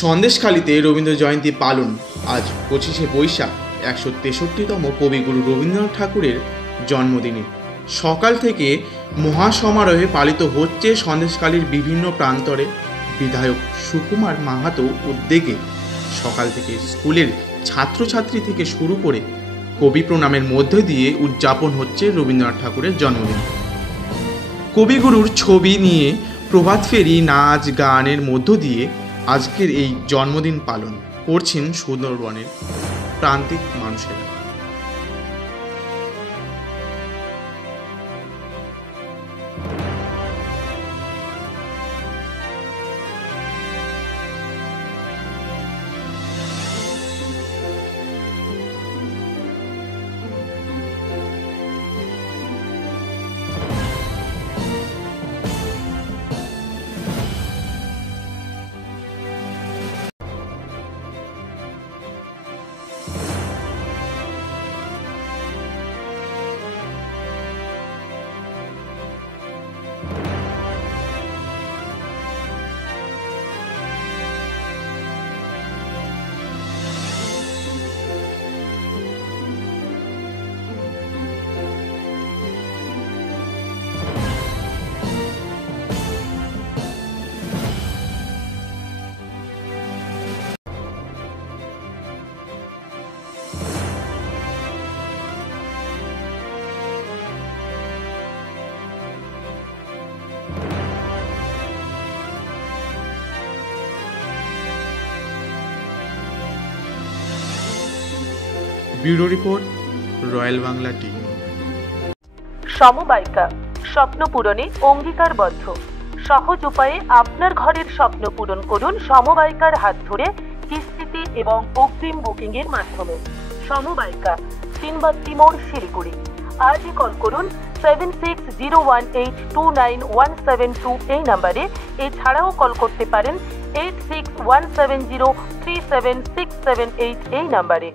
সন্দেশখালীতে রবীন্দ্র জয়ন্তী পালন। আজ 25শে বৈশাখ 163তম কবিগুরু রবীন্দ্রনাথ ঠাকুরের জন্মদিনে সকাল থেকে মহাসমারোহে পালিত হচ্ছে সন্দেশখালীর বিভিন্ন প্রান্তরে। বিধায়ক সুকুমার মাহাতো উদ্যোগে সকাল থেকে স্কুলের ছাত্রছাত্রী থেকে শুরু করে কবি প্রণামের মধ্য দিয়ে উদযাপন হচ্ছে রবীন্দ্রনাথ ঠাকুরের জন্মদিন। কবিগুরুর ছবি নিয়ে প্রভাত ফেরি, নাচ গানের মধ্য দিয়ে আজকের এই জন্মদিন পালন করছেন সুন্দরবনের প্রান্তিক মানুষেরা। Bureau report, Royal Bangla TV. সমবায়িকা স্বপ্ন পূরণে অঙ্গীকারবদ্ধ। সহজ উপায়ে আপনার ঘরের স্বপ্ন পূরণ করুন সমবায়িকার হাত ধরে, কিস্তিতে এবং অগ্রিম বুকিং এর মাধ্যমে। সমবায়িকা, তিনবাত্তি মোড়, শিলিগুড়ি। আজই কল করুন 7601829172 এই নাম্বারে। এছাড়াও কল করতে পারেন 8617037678 এই নাম্বারে।